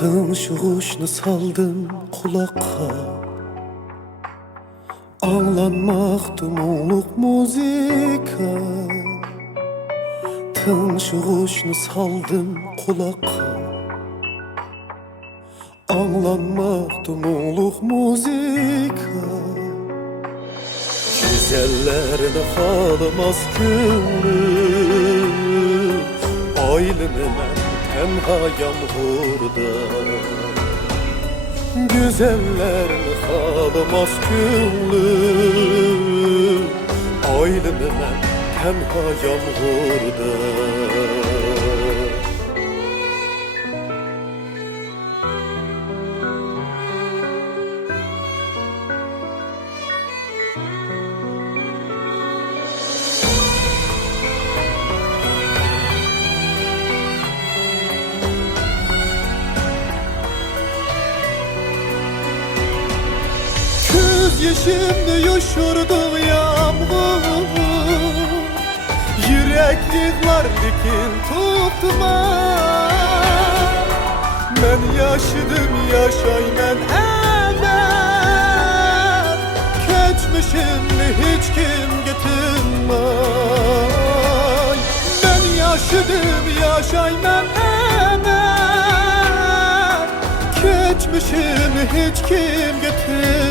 Tınşıguşnu saldım kulakka, anlanmaktı muğluk muzika. Tınşıguşnu saldım kulakka, anlanmaktı muğluk muzika. Güzellerini halımaz gönlüm, aylını mən tenha yağmurda. Güzellerini halımaz gönlüm, aylını mən tenha yağmurda. Yeşimde yoşurdu yağmur, yürek yığlar dikin tutma. Ben yaşadım yaşay ben əvvəl, keçmişimni hiç kim getirmay. Ben yaşadım yaşay ben əvvəl, geçmişimi hiç kim getirmez.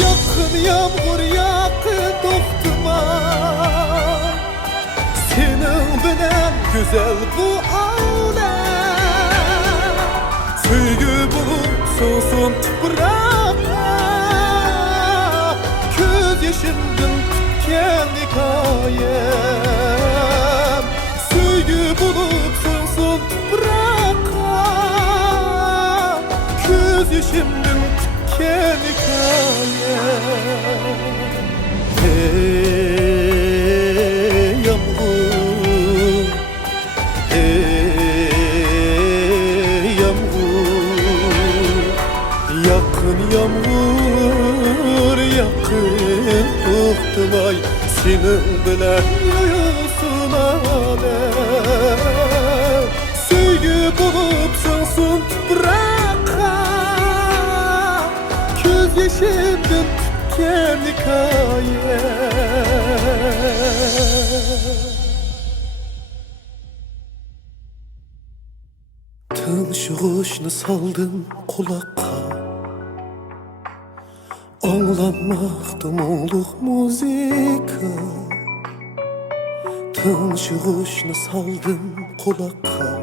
Yakın yağmur yakın doktıma, senin bilen güzel bu alem. Söygü bulup soğusun toprağa, göz yaşımdan tüken hikayem. Söygü bulup soğusun toprağa, göz yaşımdan tüken hey yağmur, hey yağmur, yakın yağmur, yakın doktum ay. Senin bilen yayılsın alem. Söygü bulup sönsün toprağa, göz yaşımdan tüken hikaye. Tınşıguşnu saldım kulakka, anlanmaktı muğluk muzika. Tınşıguşnu saldım kulakka,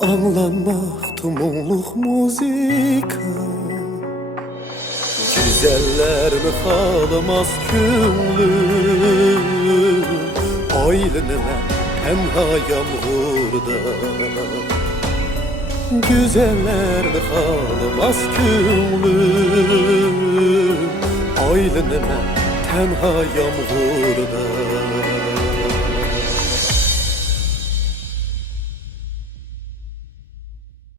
anlanmaktı muğluk muzika. Güzellerini halımaz gönlüm, aylını mən tenha yağmurda. Güzellerini halımaz gönlüm, aylını mən tenha yağmurda.